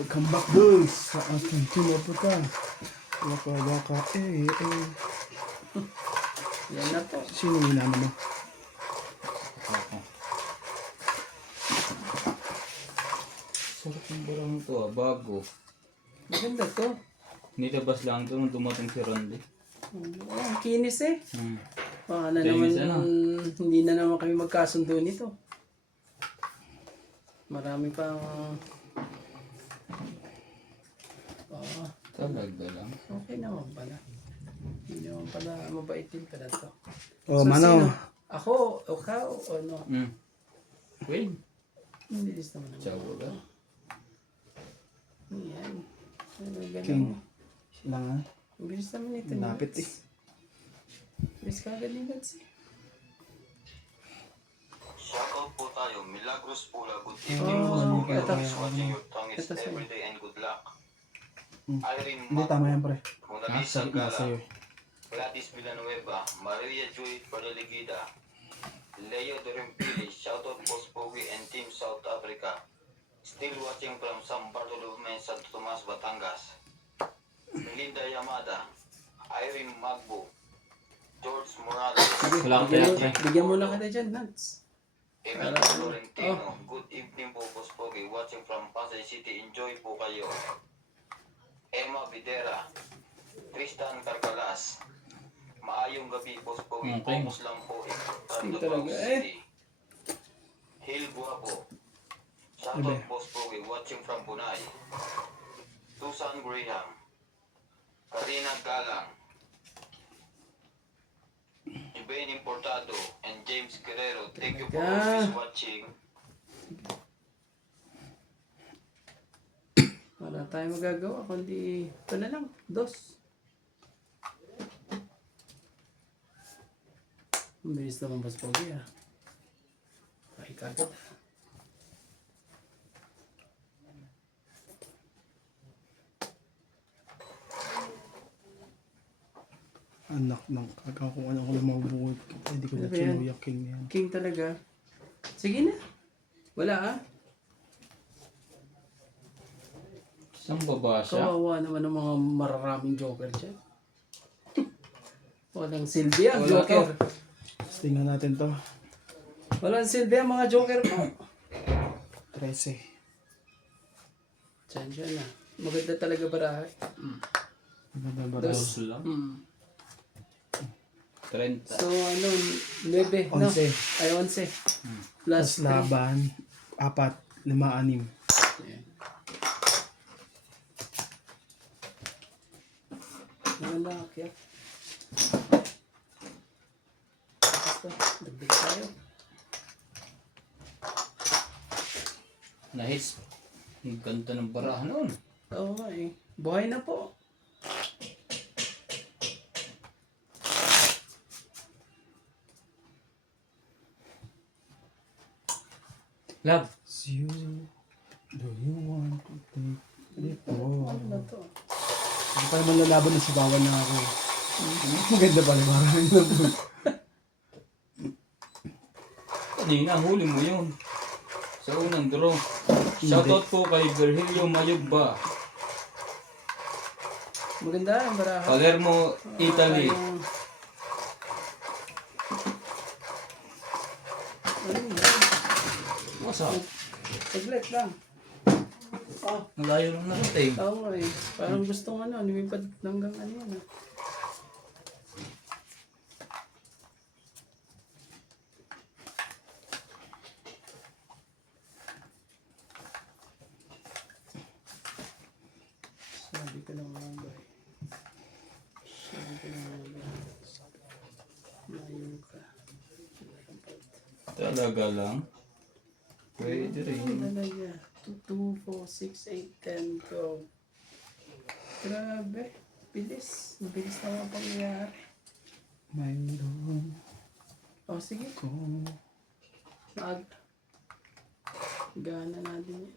Welcome back boys sa ating pinuputa. Waka Yan na po. Sino minama mo? Sarap yung barang to bago. Maganda to. Nilabas lang to nung dumating si Ronde. Oh, ang kinis eh. Baka na naman, Kinis, ano? hindi na naman kami magkasundo nito. Marami pang... Talaga lang. Okay naman pala. Hindi naman pala mabait din pala to. Oh, So, mano. sino? Ako, o ka, o ano? Wait. Hindi list naman naman. Ciao ba? Yan. Ano, King. ganun. Sila nga. Ang bilis naman ito. Lapit eh. Bilis ka agad ni Lods eh. Shoutout po tayo, Milagros Pula, good Oh, evening po po. ito. Always watching your tongues Ito sa'yo. every day and good luck. Hmm. Irene Hindi, tama yan pre. Mona Lisa Nasa Gala, sa'yo. Gladys Villanueva, Maria Joy Perdaligida, Leo Dorimpili, shoutout Boss Pogi and Team South Africa. Still watching from San Bartolome, Santo Tomas, Batangas. Linda Yamada, Irene Magbo, George Morales, Wala kang kaya, pre. Bigyan mo lang kita dyan, Lods. Emil Florentino, good evening po Boss Pogi, watching from Pasay City, enjoy po kayo. Emma Videra, Tristan Carcalas, maayong gabi Boss Pogi, Okay. focus lang po from Hindi the talaga, Bronx City. Hill Guapo, shoutout Boss Pogi, watching from Bunay. Susan Graham, Karina Galang, Ben Importado, and James Guerrero, thank you for always watching. Wala tayong magagawa, kundi ito na lang, dos. Ang bilis naman Boss Pogi ah. Ay, kagad. Anak ng kaka kung ano ko lang mabubuhat. Hindi ko Ano na ba yan? chinuya king yan. King talaga. Sige na. Wala ah. Isang baba siya. Kawawa naman ng mga mararaming joker dyan. Walang silbi ang Wala joker. Tingnan natin to. Walang silbi ang mga joker po. 13. Diyan na. Maganda talaga barahay. Maganda ba? Dos lang. 30. So ano, 9, no? 11. Ay, 11. Plus Plus laban. 4, 5, 6. Ayan. Maganda kaya. Basta, dagdag tayo. Nahits. Ang ganda ng barahan noon. Oo nga eh. Buhay na po. Love. You, do you want to take it? Oh. Ano na to? Hindi pa naman lalaban na si Bawan na ako. Maganda pala marami na po. Kanina, huli mo yun. Sa unang draw. Shoutout po kay Virgilio Mayugba. Maganda ang baraha. Palermo, Italy. Ano yun? What's up? Saglit lang. Oh, Malayo lang natin. oo nga eh. Parang gustong ano, lumipad hanggang ano yan ah. Sabi ko lang mga bay. Sabi ko lang mga bay. Layo ka. Talaga lang. Pwede rin. Talaga. 2, 4, 6, 8, 10, go. Grabe. Bilis. Bilis na mga pangyayari. Mayroon O sige. ko. Gana natin yan.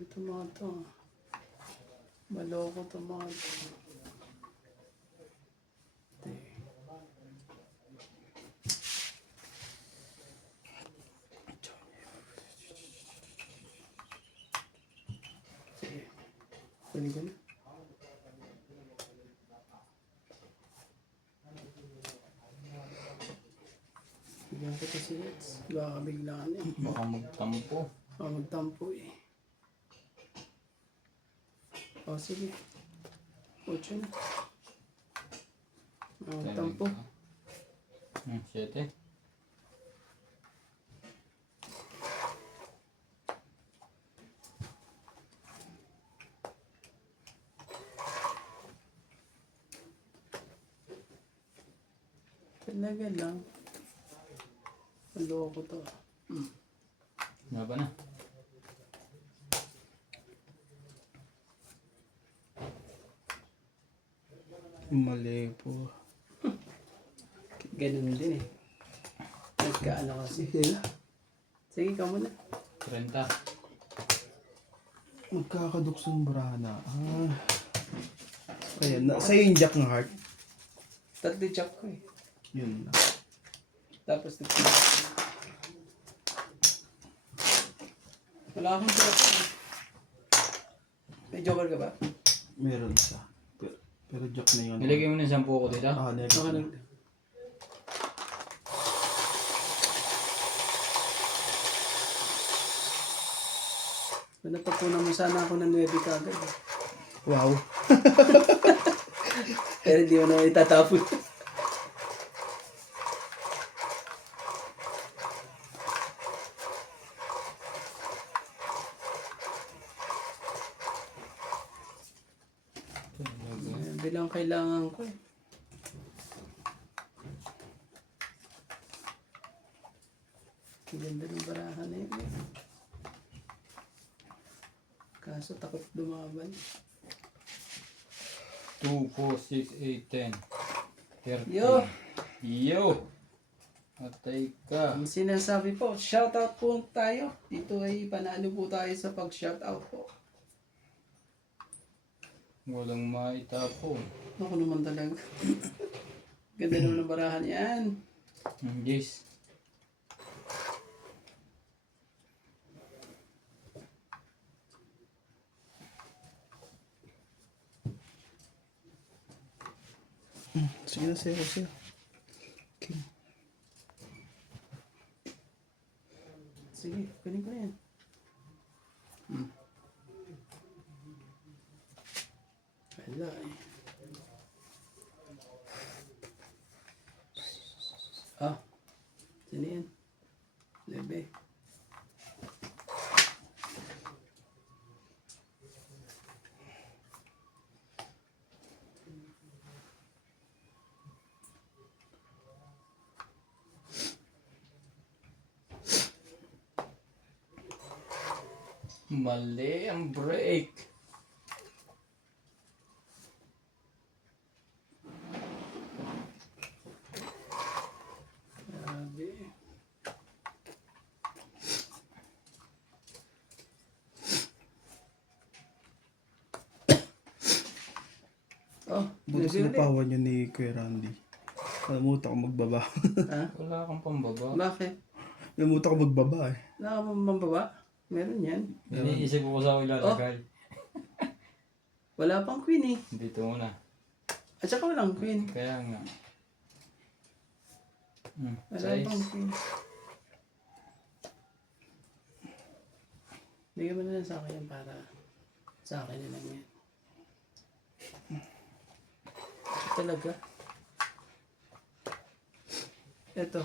ito mga to. Maloko to mga to. Sige. Kunin ko na. Bigyan ko to si Eds. Baka biglaan eh. Baka magtampo. Baka magtampo eh. O sige. 8 na. Magtampo. 7. Talaga lang. Maloko to. Ano ba na? Mali po. Ganun din eh. Nagkaano kasi. Sige. Sige, ikaw muna. 30. Magkakaduksong brana. Ayan, sa'yo yung jack ng heart. Tatlo chop ko eh. Yun na. Tapos wala akong joker. May joker ka ba? Meron isa. Pero jack na yun. Nilagay mo na 10 ko dito. Next. Saka nag... Natapunan mo sana ako ng 9 kagad. Wow. Pero hindi mo naman itatapon. Bilang kailangan ko eh. Ang ganda ng barahan na yun eh. Kaso takot lumaban. 2, 4, 6, 8, 10. 30. Yo! Yo! Patay ka. Ang sinasabi po, shoutout po tayo. Dito ay panalo po tayo sa pag-shoutout po. Walang maitapon. Ako naman talaga. Ganda naman ng barahan yan. Yes. Sige na sa'yo, sa'yo. Okay. Sige, kunin ko yan. Wala eh. Sino yan? Lebe. Mali ang break. Grabe. Oh, Buti lebe ulit. sinapawan yun ni Kuya Randy. Nalimutan ko magbaba. Ha? Wala kang pambaba. Bakit? Nalimutan ko magbaba eh. Nakamambaba? Meron yan. Iniisip ko sa ilalagay. Wala pang queen eh. Dito muna. At saka walang queen. Kaya nga. Wala Size. pang queen. Bigyan mo na lang sa akin yan para sa akin na lang yan. Talaga. Eto.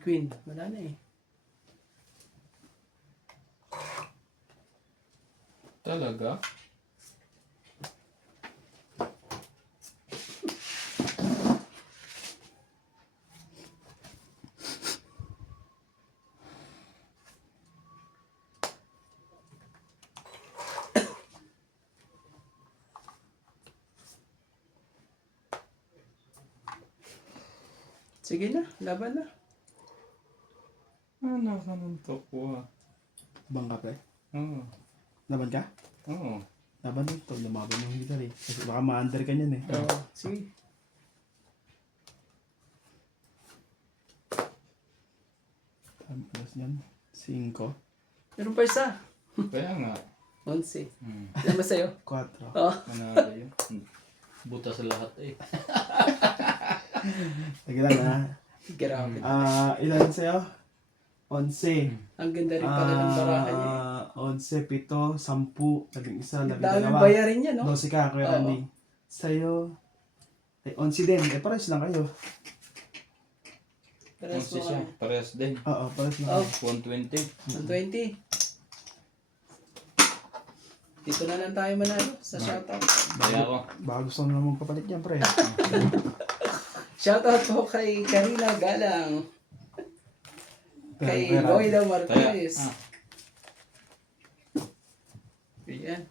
Queen. Wala na eh. Talaga? Sige na. Laban na. Ano ka ng tokwa? Bang kape? Oo. Laban ka? Oo. Laban dito. Lumaban yung gitar eh. Kasi baka ma-under ka niyan eh. Oo, sige. Tapos yan. 5. Meron pa isa. Kaya nga. 11. Hmm. Ilan ba sa'yo? 4. Oo. Manalo yun. Buta sa lahat eh. Sige lang ha. Grabe. Ilan sa'yo? 11. Ang ganda rin pala ng barahan niya. 11, 7, 10, 11, Daming 12. bayarin niya, no? 12 ka, Kuya Oo. Randy. Sa'yo, 11 din. Parehas lang kayo. Parehas Kasi mo siya, kami. parehas din. Oo, parehas lang Oh, kayo. 120. 120. Dito na lang tayo manalo sa shoutout. Kaya ako. Baka gusto mo naman kapalit yan, pre. Shoutout po kay Karina Galang. Kay Kuya Randy. Loida Kaya. Marquez. Ayan.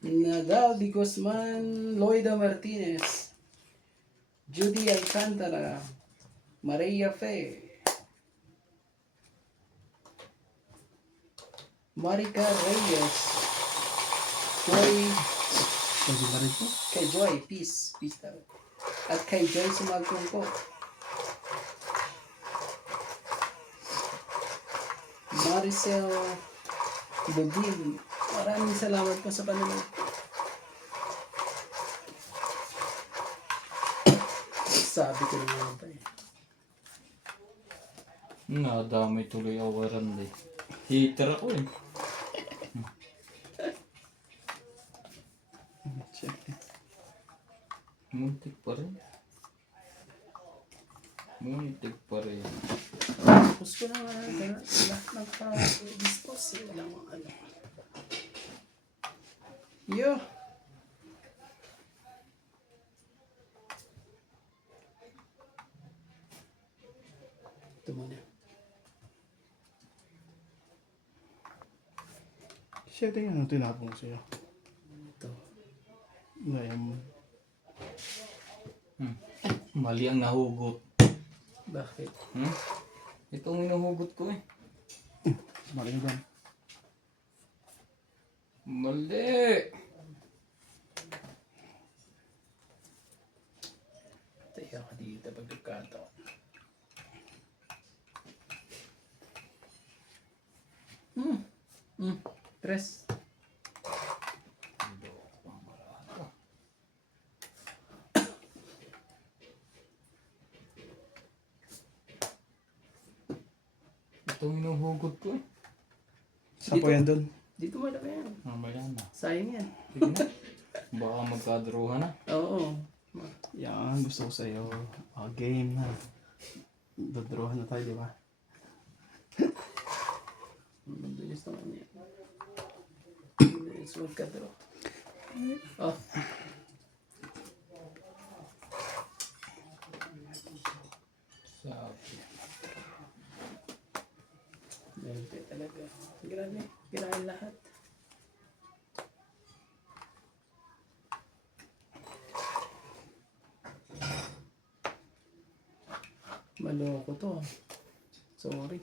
Nadal Di Guzman, Loida Martinez, Judy Alcantara, Maria Fe, Marica Reyes, Joy, Pwede na rin po. kay Joy, peace daw. At kay Joy Sumagkong ko. Maricel Budin. Maraming salamat po sa panonood. Sabi ko naman pa eh. Nadamay tuloy ako Randy. Hater ako eh. Check. Muntik pa rin. Muntik pa rin. Tapos ko na nga lahat nagpa-dispose eh. Walang ano. Yo! Ito muna. Siya tingnan ang tinapong sa'yo. Ito. Ngayon, Mali ang nahugot. Bakit? Hmm? Itong inuhugot ko eh. mali ba? Mali! Tayo ka dito pag nagkataon. Tres. Itong inuhugot ko eh. Sa po yan doon. Dito mo lang yan. Mamaya na. Sayang yan. Sige na. Baka magkadruhan na. Oo. Yan, gusto ko sa'yo. Game na. Dodrohan na tayo, di ba? Mabilis naman yan. Mabilis magka-draw. Oh. Sabi. Grabe talaga. Grabe. Grabe lahat. Maloko to. Sorry.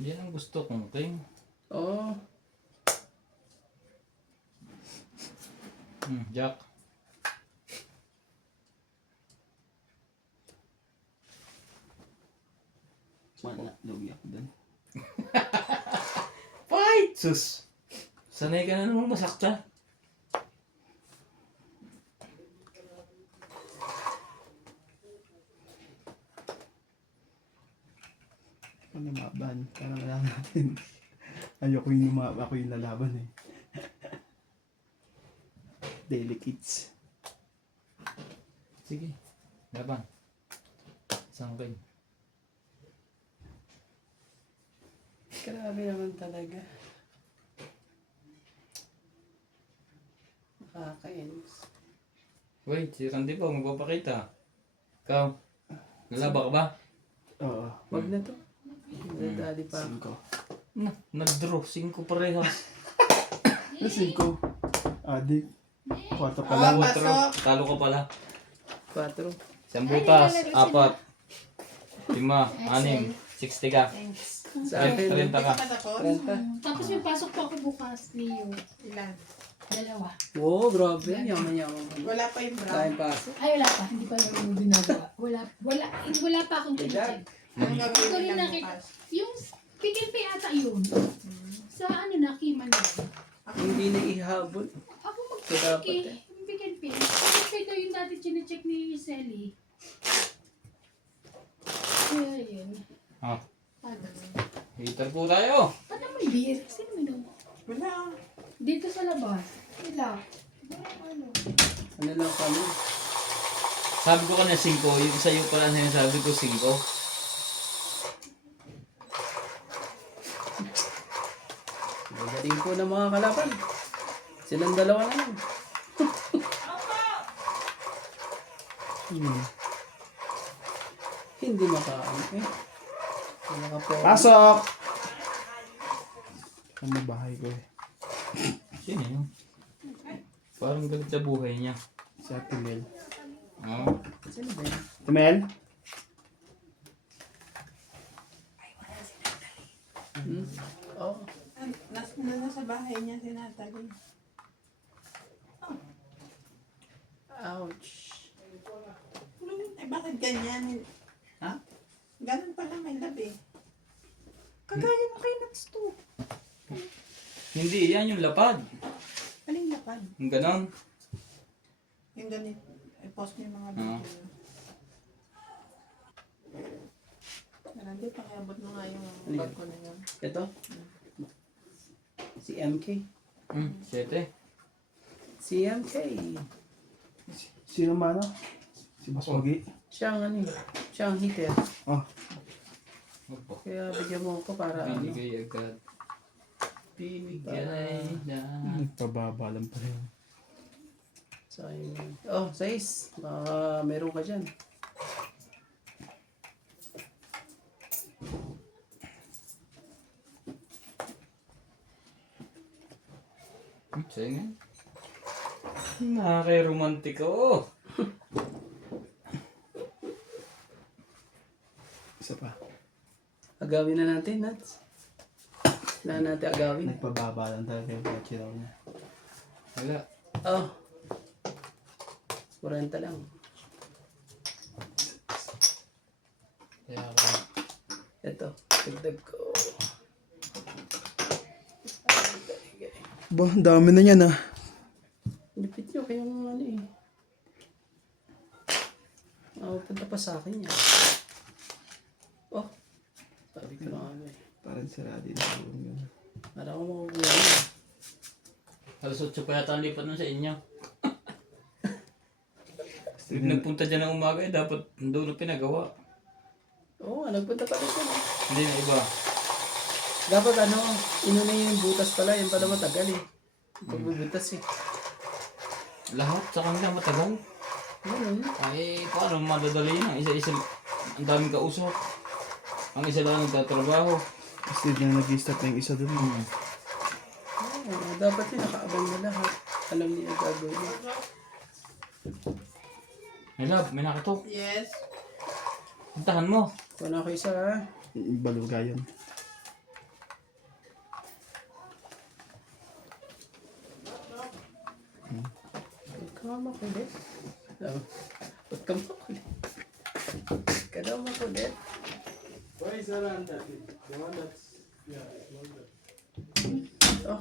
Yan ang gusto kong king. Oh. Jack. Wala, lugi ako doon. Fight! Sus! Sanay ka na namang masakta. Ano lumaban? Parang wala natin. Ayoko yung ako yung lalaban eh. Daily Kids. Sige. Laban. Sangkay. Grabe naman talaga. Nakakainis. Wait, si Randy pa magpapakita. Ikaw. Lalaba ka ba? Oo. Wag na to. Dadali pa. 5. Nag-draw. 5 parehas. Ano 5? Adik. 4 pa lang. Talo ka pala. 4. Isang butas. 4. 5. 6. 60 ka. Thanks. Sa akin, 30 ka. 30. Tapos may pasok pa ako bukas, Leo. Ilan? 2. Oo, grabe. Yaman-yaman ka. Wala pa yung brown. Tayong pasok. Ay, wala pa. Hindi pa yung ginagawa. Wala pa akong check. Anong Ito gagawin rin nila nakita. bukas? Yung pick and pay ata yun. Sa ano na, Kima na. Hindi na ihabol. Ako So, dapat mag-check eh. Yung pick and pay. Pick and pay daw yung dati chinecheck ni Selly. Kaya yun. Ah, Ano? heater po tayo. Ano may beer? Sino may nung? Wala. Dito sa labas. Wala. Ano? Ano lang kami? Sabi ko kanina 5, yung isa yung pala na sabi ko 5. Magaling po ng mga kalaban. Silang dalawa na lang. Hindi makaano eh. Wala ka po. Pasok! Ano bahay ko eh. Sino yun? Parang galit sa buhay niya. Si Ate Mel. Ah, Sino ba yun? Ate Mel? Oh. Nasa bahay niya si Natalie. Ouch. Eh, bakit ganyan? Ha? Ganun pala may labi. Kagaya ng kay Nuts to. hindi, yan yung lapad. Aling lapad. Yung ganon. Yung ganit. I-post mo yung mga Oo. video. Hindi, pakiabot mo nga yung Ano bag yun? ko na yun. Ito? Si MK. 7. Si MK. Sino mano? Si Baswagi. Siya ang ano eh. Siya ang hitter. Oh. Opo. Kaya bigyan mo ako para ano. Binigay agad. Binigay na. Nagpababa lang pa rin. Sayang. Oh, 6. Baka meron ka dyan. Sa'yo nga. Nakaka-romantiko. Isa pa. Agawin na natin, Nats. Wala natin agawin. Nagpababa lang talaga yung kotse daw niya. Wala. Oh. 40 lang. Kaya ako. Ito. Dagdag ko. Ba, dami na yan ah. Lipit nyo kayong ano eh. Punta pa sa akin yan. Oh. Sabi ko na ano eh. Parang sarado yun. Para ko makukuha yun. Alas 8 pa yata ang lipat nun sa inyo. Pag nagpunta dyan ng umaga eh, dapat doon pinagawa. Oo nga, nagpunta pa rin yan eh. Hindi na iba. Dapat ano, inuna yung butas pala. Yung pala matagal eh. Pagbubutas eh. Lahat sa kanila matagal. Ganun. Ay, paano madadali na? Isa-isa, ang daming kausap. Ang isa lang nagtatrabaho. Kasi na nag-start na yung isa dun. Oo, dapat yun, nakaabang na lahat. Alam niya ang gagawin. Hey love, may nakatok. Yes. Puntahan mo. Wala ko isa ha. Baluga yun. Huwag ka makulit. Huwag ka makulit. Huwag ka daw makulit. Oh,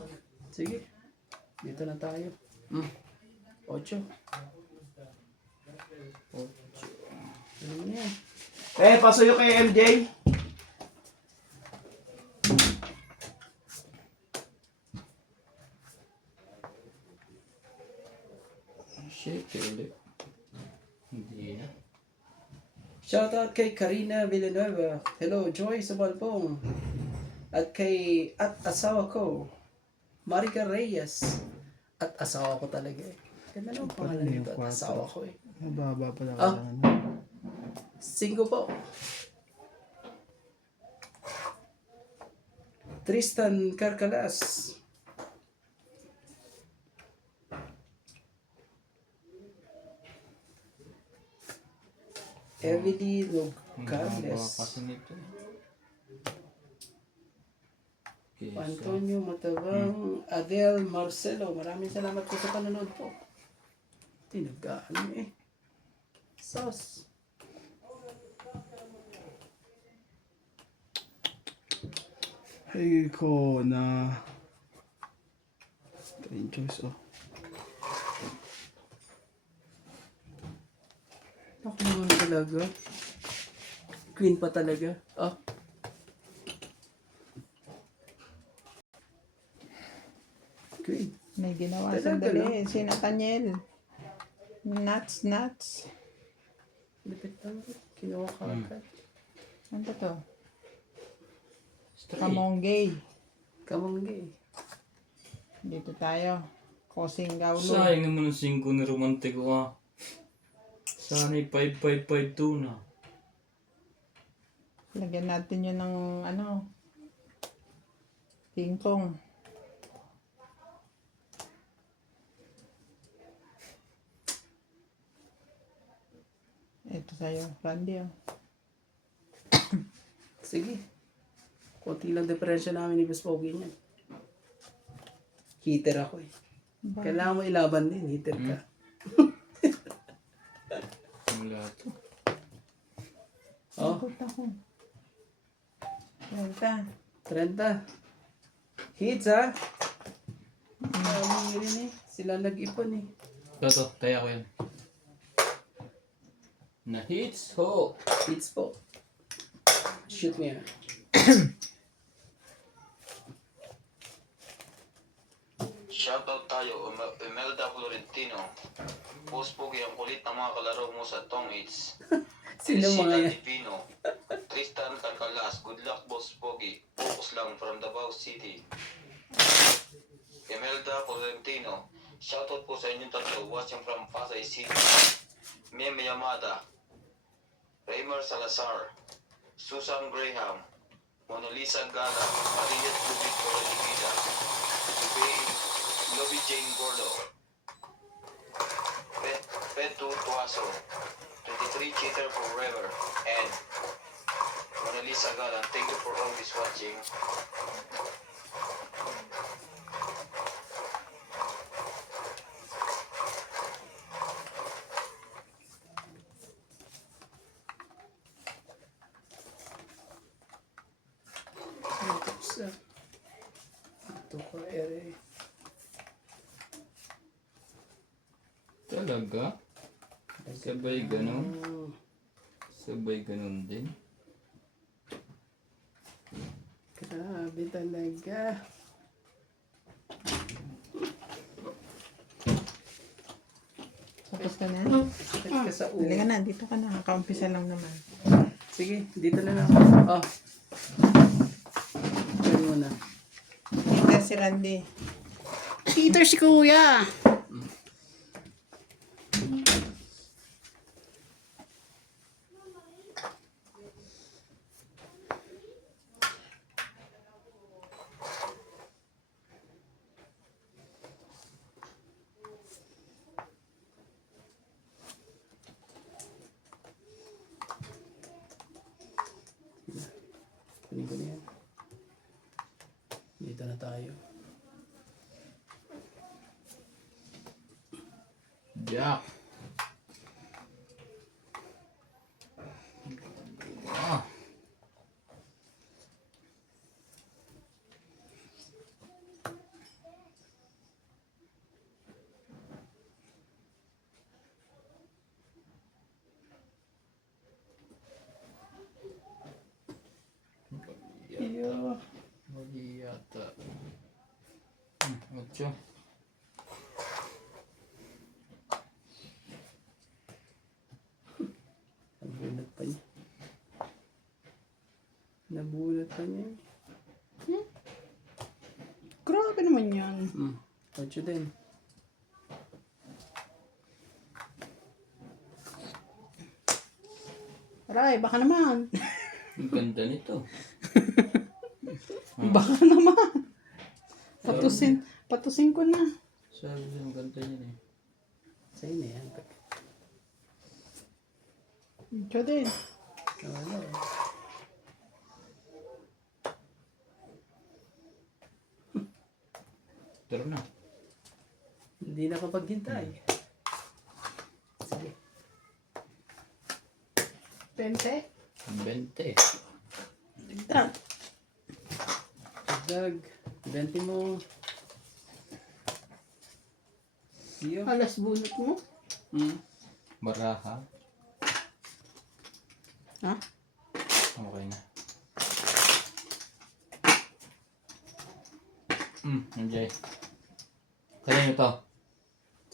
sige. Dito na tayo. 8. Ano na yan? Eh, pasuyo kay MJ. Shit, ulit. Hindi na. Shoutout kay Karina Villanueva. Hello, Joy Sabalpong. At kay asawa ko, Marica Reyes. At asawa ko talaga eh. Ganda naman pangalan Paano nito yung at asawa ko eh. Mababa pala Ah. kailangan. 5 po. Tristan Carcalas. Emily Ang haba Nogales. kasi nito. Okay, Antonio Matabang, Adel Marcelo, maraming salamat po sa panonood po. Tinagaan eh. Sauce. Ay ko na. Green choice oh. Ako naman talaga. Queen pa talaga. Ah. Queen. May ginawa Talaga, sandali. Si Nathaniel. Nuts. Lipit lang. Kinuha ka agad. Ano ba to? Stray. Kamonggay. Kamanggi. Dito tayo. Kosing Gaulo. Sayang naman ang 5 ni Romantiko ah. Sana'y 5552 na. Lagyan natin yun ng ano. Tingkong. Ito sa'yo, Randy. Oh. Sige. Kunti lang diferensya namin ni Boss Pogi niyan. Heater ako eh. Kailangan mo ilaban din. Heater ka. Wala to. Oh, Ikot ako. Renta. 30. Hits ha? Marami rin eh. Sila nag-ipon eh. Ito, taya ko yan. Na hits ho. Hits po. Shoot mo yan. Shoutout tayo, Imelda Florentino. Boss Pogi, ang kulit ng mga kalaro mo sa Tong Hits. Sino mga yan? Divino. Tristan Calcalas. Good luck, Boss Pogi. Focus lang from Davao City. Imelda Florentino. Shoutout po sa inyong tatlo. Watching from Pasay City. Meme Yamada. Raymer Salazar. Susan Graham. Mona Lisa Gala. Maria Judith Correligida. Lobby Jane Gordo. Petu Tuaso. 23 Cheater Forever. And Mona Lisa Gala. Thank you for always watching. Ito ko ere. Talaga? Sabay ganun? Sabay ganun din? Grabe talaga. Tapos ka na? Sakit ka sa ulo. Dali ka na, dito ka na. Kaumpisa lang naman. Sige, dito na lang. Oh. Gawin mo na. Kita si Randy. Peter si Kuya! Kunin ko na yan. Dito na tayo. Jack. Ah. Iyo. Mali yata. Ocho. Nabulat pa niya. Nabulat pa niya. Grabe naman yan. 8 din. Aray, baka naman. Ang ganda nito. Baka naman. Patusin ko na. Sabi niya, ang ganda niya eh. Sa'yo na yan. Ito din. Wala eh. nakapaghintay. Sige. 20. 20. Dagdag. Dagdag. 20 mo. Iyo. Alas bunot mo. Baraha. Ha? Okay na. MJ. Kanino to?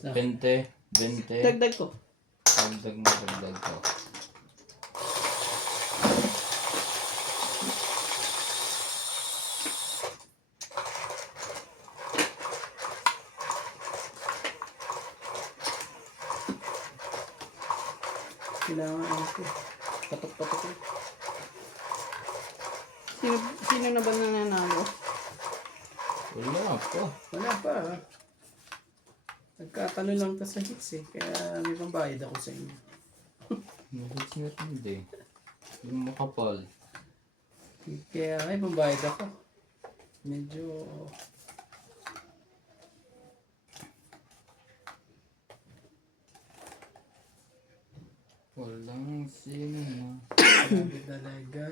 Ah. 20. 20. Dagdag ko. Dagdag mo, dagdag ko. Kailangan ako. Patok-patok ko. Sino na ba nananalo? Wala pa. Wala pa. Nagkatalo lang ka sa hits eh. Kaya may pambayad ako sa inyo. Mahits na hindi. Yung makapal. Kaya may pambayad ako. Medyo... Walang sino na. Grabe talaga.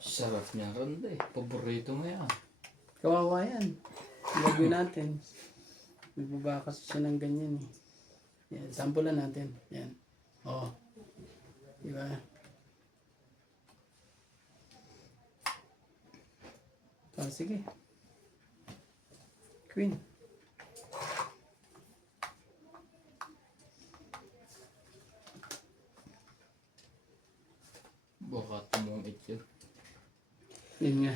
Sarap niya ron eh. Paborito mo yan. Kawawa yan. Ilagay natin. Nagbaba kasi siya ng ganyan eh. Yan, sampulan natin. Yan. Oo. Diba? So, sige. Queen. Baka tumungit yun. Yun nga.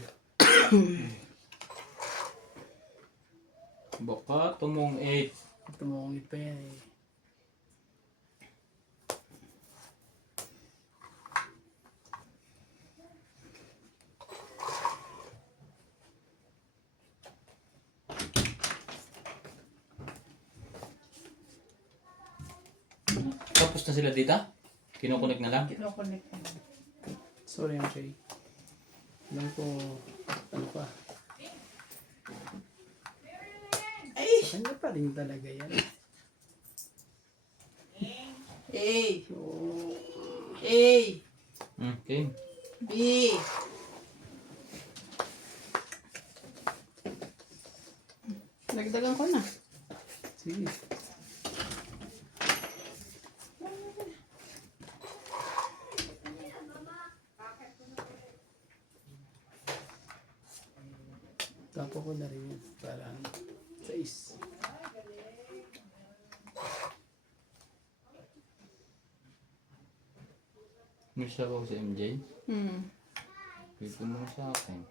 Baka tumungit. Tumungit pa yan eh. Tapos na sila dito? Kinukunik na lang? Kinokonek ko. Sorry, MJ. Alam ko, ano pa. Ay! Sa kanya pa rin talaga yan. A. So, A. Okay. B. Dagdagan ko na. sige. Tapo ko na rin yan. Para 6. May sabaw si MJ. Hmm. Pwede mo sa akin.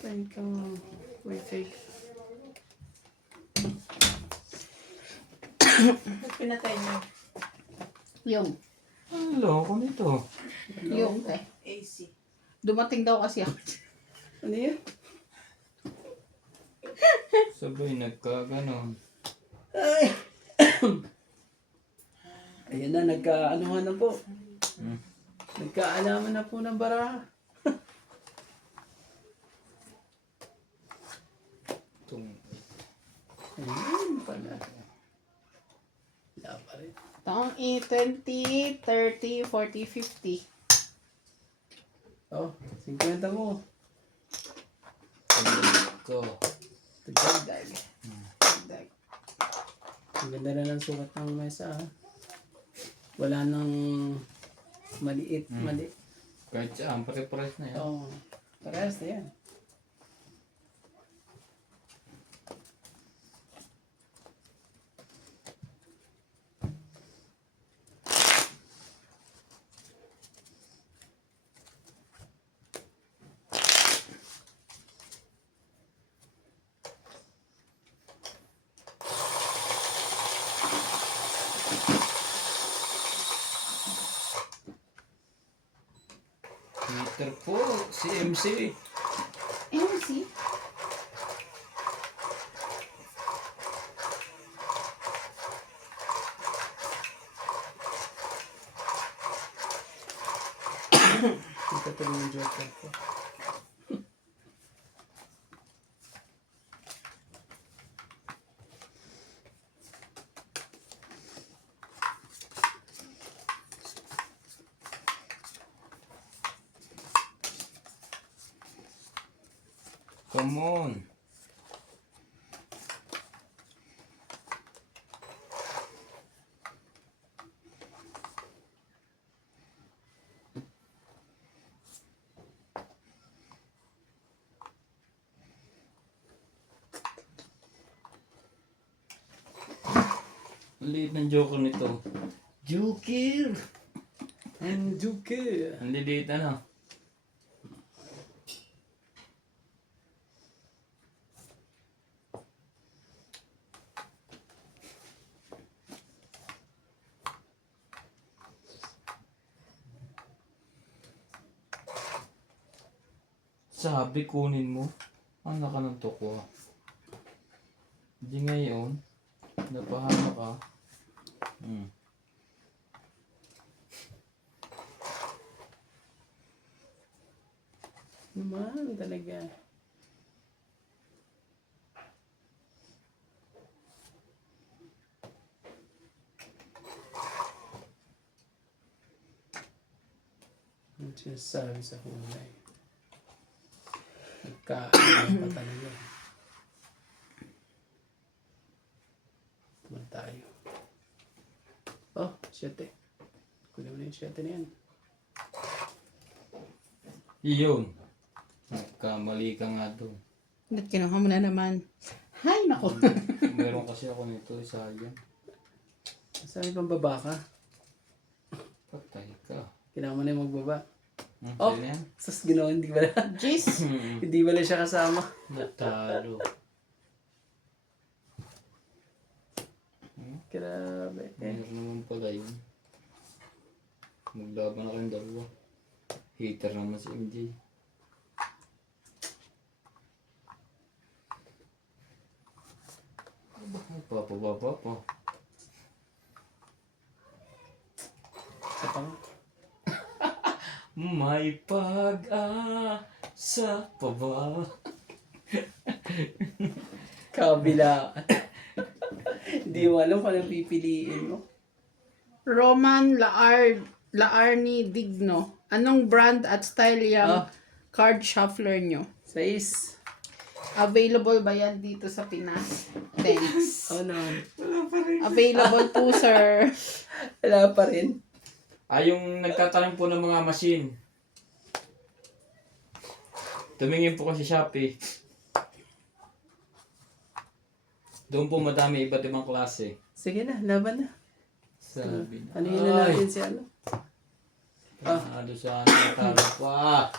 Tayo kang wifi. Ba't pinatay niyo? Yung. Hello, ako nito. Yung. AC. Dumating daw kasi ako. Ano yan? Sabay nagkaganon. Ayan na, nagka-anuhan na po. Hmm. Nagkaalaman na po ng baraha. Ayun pala. Wala pa rin. Taong 20, 30, 40, 50. Oh, 50 mo. Ko. Dagdag. Dagdag. Ang ganda na ng sukat ng mesa ha. Wala nang maliit, mali. Kahit saan, pare-pares na yan. Oo. Parehas na yan. po, si MC. MC? Ito tuloy yung joker ko. Come on. Ang liit ng joker nito. Joker! And joker. Ang liit ano? Sabi kunin mo. Ang naka ng tokwa. Hindi ngayon. Napahama ka. Naman talaga. Ang sinasabi sa kulay. Nagkaan pa talaga. Tuman tayo. Oh, 7. Kunin mo na yung 7 na yan. Iyon. Nagkamali ka nga doon. Ba't kinuha mo na naman? Hay, nako. Meron kasi ako nito, isa yan. Sabi pang baba ka. Patay ka. Kailangan mo na yung magbaba. Oh! Oh! Sus, ginawa, hindi ba na? Jeez. Hindi ba na siya kasama? Natalo. Grabe. Meron naman pala yun. Maglaban na kayong dalawa. Hater naman si MJ. Papa pa. Sa pang. May pag-asa pa ba? Kabila. Hindi mo alam kung anong pipiliin mo. Roman Laarni Digno. Anong brand at style yung card shuffler nyo? 6. Available ba yan dito sa Pinas? Thanks. Oh no. Available po, sir. Wala pa rin. Yung nagtatanong po ng mga machine. Tumingin po kasi Shopee. Doon po madami iba't ibang klase. Sige na, laban na. Sabi na. Ano yun na natin si ano? Ano sa natalo pa.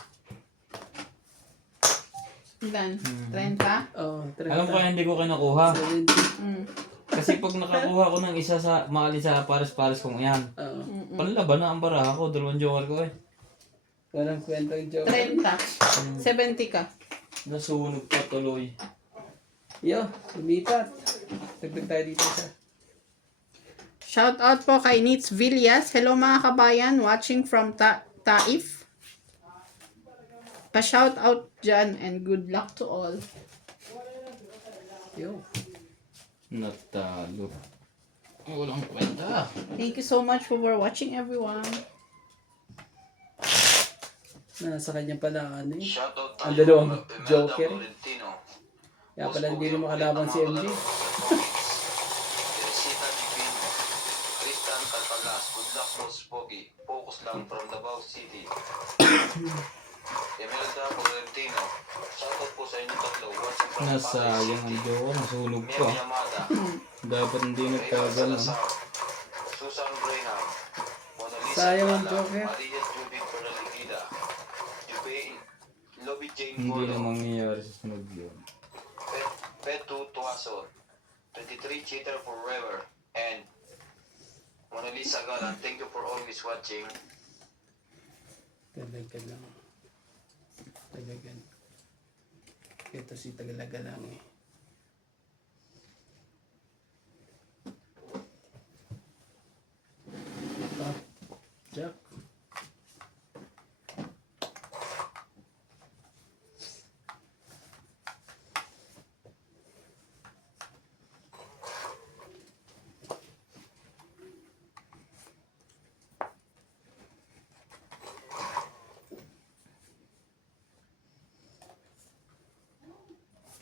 Ilan? 30? Oh, Alam ko hindi ko kinukuha. 70. Mm. Kasi pag nakakuha ko ng isa sa maalis sa pares-pares kong yan. Oo. Panlaban na ang baraha ko. 2 joker ko eh. Walang kwentong joke. 30. 70 ka. Nasunog pa tuloy. Yo, lumipat. Tagdag tayo dito sa. Shout out po kay Nitz Villas. Hello mga kabayan, watching from Taif. Pa-shout out dyan and good luck to all. Yo. Natalo. Walang kwenta. Thank you so much for watching, everyone. Nasa kanya pala ano eh. Shoutout Ang tayo dalawang Imelda joker. Valentino. Kaya pala hindi rin makalaban si MJ. Teresita Divino. Tristan Alcalas. Good luck, Boss Pogi. Focus lang from Davao City. Imelda Valentino. Shoutout po sa inyo tatlo. Watching from Nasayang ang joker. Nasunog Mia pa. Yamada. Dapat hindi Raymond nagkagano. Salazar. Susan Graham. Mona Lisa Sayang ang Ayala, joker. Maria Judith Pernaligida. Jubain. Lobby Jane Hindi na Golo. mangyayari sa sunog yun. Petu Tuaso, 23 Cheater Forever, and Mona Lisa Galan. Thank you for always watching. Dagdag ka lang. Ito si Tagalaga lang eh. Ah, Jack.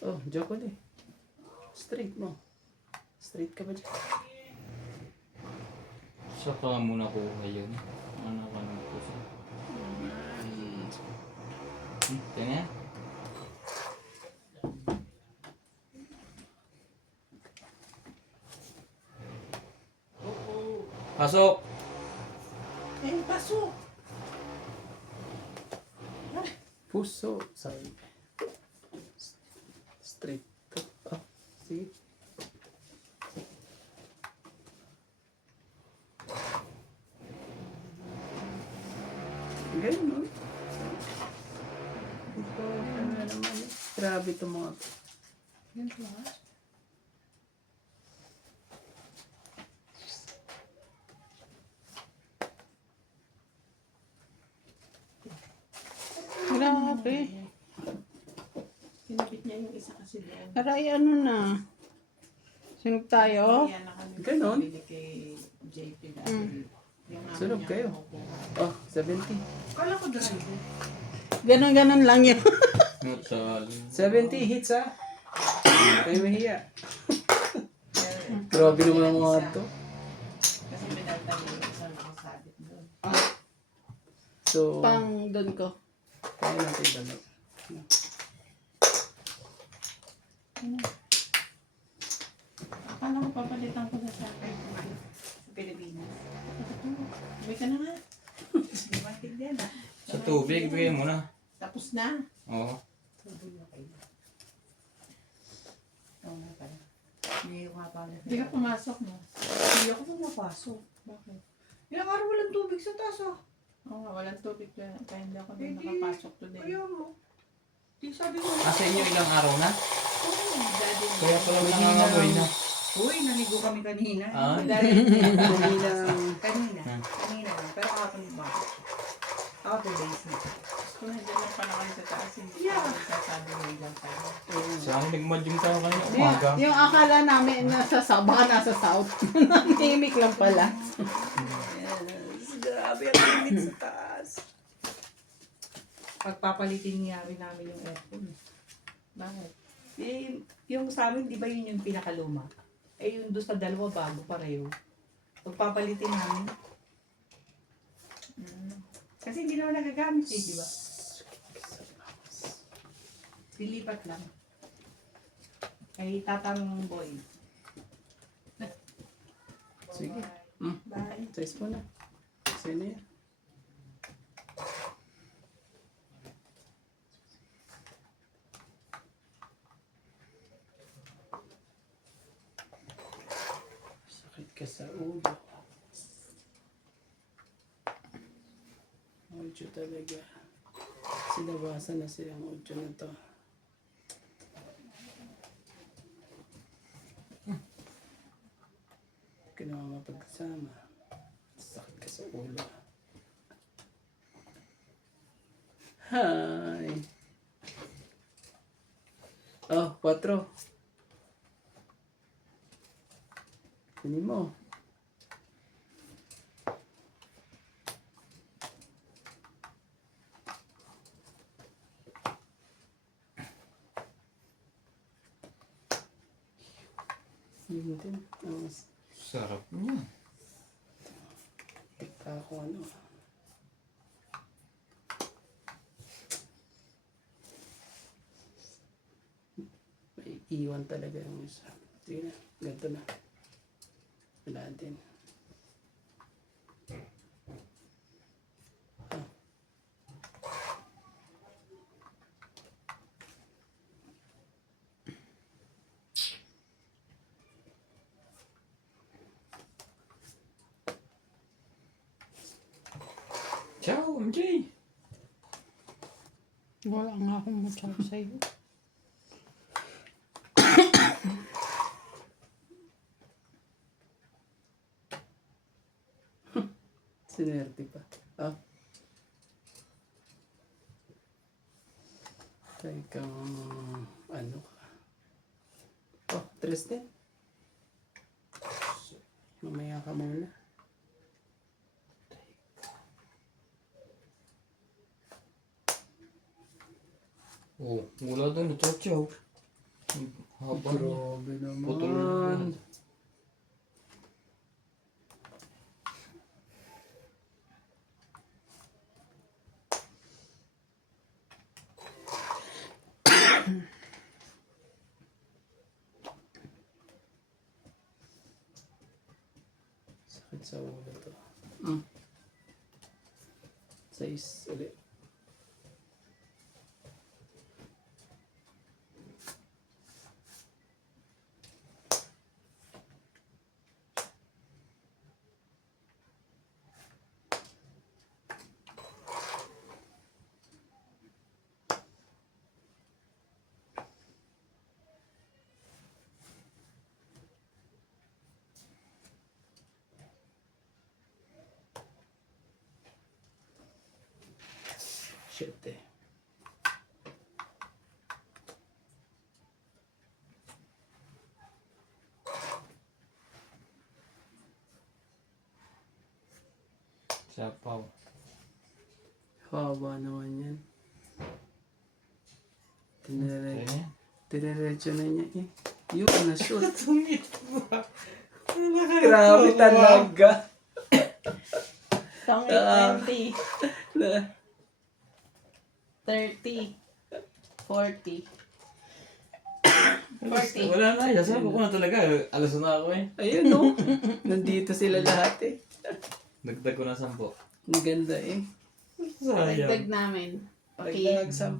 Oh, joke ulit. Straight mo. Straight ka ba dyan? Saka muna ko ngayon. Ano ka naman po siya? Tingnan. Pasok! Eh, pasok. Puso. Sorry. Straight. Ah, sige. Ganun, no? Ito, ano na naman eh. Grabe itong mga to. Grabe. Pinabit niya yung isa kasi doon. Aray, ano na? Sunog tayo? Kaya na kami Ganon? bumili kay JP dahil yung amin Sunog niya kayo. kumukuha. Oh, 70. Kala ko driver. Ganon-ganon lang yun. Natal. 70 hits ah. Kayo mahiya. Kaya- Grabe naman ang mga to. Kasi pinaltan niya yung isang nakasabit doon. So, Pang doon ko. kaya natin dalaw. Akala ko papalitan ko sa sakay ko sa Pilipinas. Uwi ka na nga. Hindi maintindihan ah. Sa tubig, bigay mo na. Tapos na. Oo. Oo nga pala. Hindi ko nga pala. Hindi ka pumasok mo. Hindi ako pumapasok. Bakit? Ilang araw walang tubig sa taas ah. Oo nga, walang tubig kaya hindi ako doon nakapasok today. Kaya mo. Di sabi mo. Sa inyo ilang araw na? Daddy mo. Kaya pala nangangamoy na. Uy, naligo kami kanina. Ah? Daddy mo. Kanina. Hmm. Kanina lang. Pero kahapon ba? Ako 2 days na. Kung nandiyan lang pala kayo sa taas, hindi ko nagsasabi mo ilang tayo. Sa akin nagmadyong tayo kanina umaga. Yung akala namin baka nasa south. Tahimik lang pala. Grabe ang init sa taas. Pagpapalitin nga rin namin yung aircon. Bakit? Eh, yung sa amin, di ba yun yung pinakaluma? Eh, yung doon sa dalawa, bago pareho. Pagpapalitin namin. Kasi hindi naman nagagamit eh, di ba? Dilipat lang. Kay tatang boy. Sige. Bye. Size mo na. Sa'yo na yan. Sakit ka sa ulo. Audio talaga. Sinawasan na silang audio na to. Hindi ka naman mapagkasama. Sakit ka sa ulo. Hi! Oh, 4. Kunin mo. Yun din. Sarap niya. Tikta ako ano. May iwan talaga yung isa. Sige na, ganito na. Wala din. Ciao, MJ! Wala nga akong masabi sa'yo. Sinerte pa. Ah. Teka, ano ka? Oh, Tristan. Mamaya ka muna. Oh, wala doon. Ito chow. Haba niya. Grabe Putol naman. na. Sakit sa ulo to. Size ulit. Shit eh. Sapaw. Haba naman yan. Kaya yan. Tiniretso na niya eh. Yun, na-shoot. Grabe talaga. Song Ah. 20, Na- 30, 40. 40. Wala na. Sabi ko na talaga. Alas na ako eh. Ayun no. Nandito sila lahat eh. Dagdag ko na 10. Ang ganda eh. Sayang. Dagdag namin. Okay. Pagdag 10.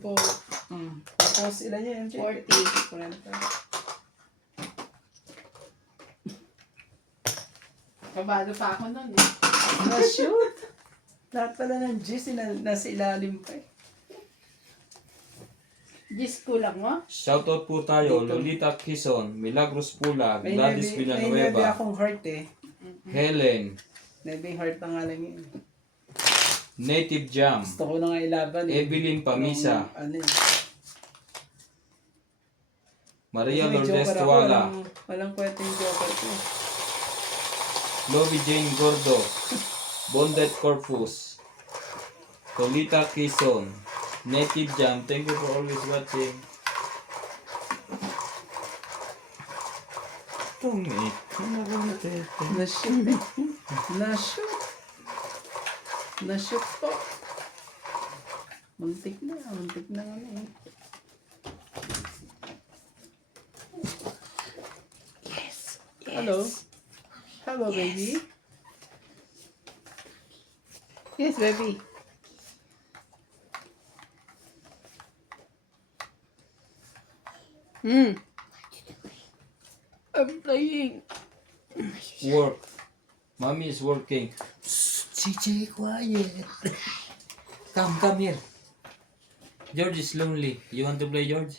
Tapos ilan niya? 40. 40. Kabado pa ako nun eh. Na-shoot. Lahat pala ng G's nasa ilalim pa eh. Gis kulang mo? Shoutout po tayo. Dito. Lolita Quezon, Milagros Pulag, May Gladys nebe Villanueva, akong heart eh. Helen, Nebe heart na nga lang yun. Native Jam, Gusto ko na nga ilaban eh. Evelyn Pamisa, Ano eh. Maria Kasi may Lourdes joker ako, Tuala, walang kwenta yung joker ko. Lobby Jane Gordo, Bondet Corpus, Lolita Quezon, Native Jam. Thank you for always watching. Tungit. Na-shoot eh. Na-shoot. Na-shoot po. Muntik na ano eh. Hello? Hello, baby. Yes, baby. I'm playing. Work. Mommy is working. CJ, quiet. Come here. George is lonely. You want to play George?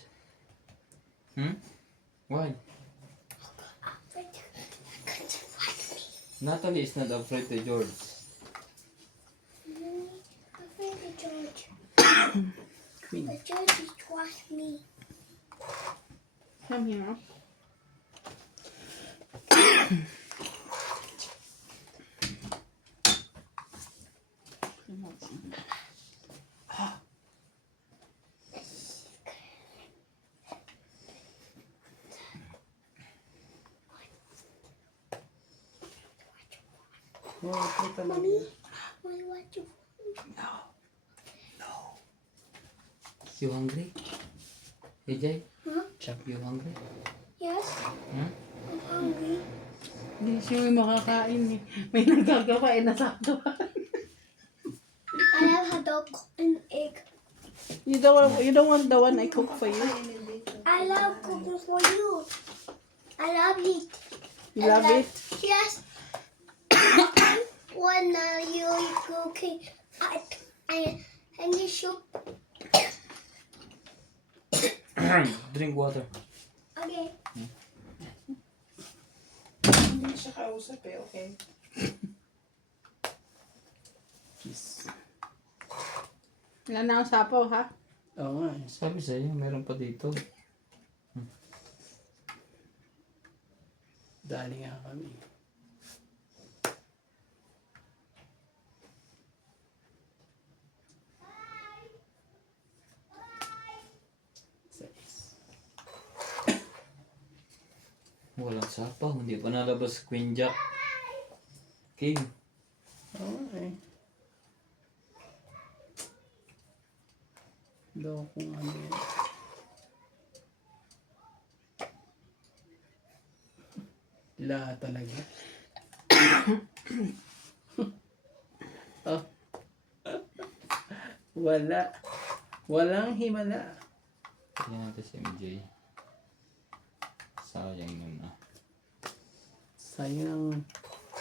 Why? Natalie is not afraid to George. Afraid of George. Queen. But George is trust me. Come here. Oh, ito talaga. Mommy, what you? You hungry? Hey Jay? Huh? Chap, you hungry? Yes, Hmm? I'm hungry. Hindi siya may makakain eh. May nagagawa eh, nasakto. I have hot dog and egg. You don't want the one I cook for you? I love cooking for you. I love it. You love it? Yes. When you cooking, and you should. Drink water. Okay. Hindi siya kausap eh, okay? Wala na akong sapaw, ha? Oo nga eh. Sabi sa'yo, meron pa dito. Dali nga kami. Sais. Walang sapaw, hindi pa nalabas Queen Jack. King. Oo nga eh. Daw kung ano yan. La talaga. Oh. Wala. Walang himala. Tingnan natin si MJ. Sayang yun ah. Sayang.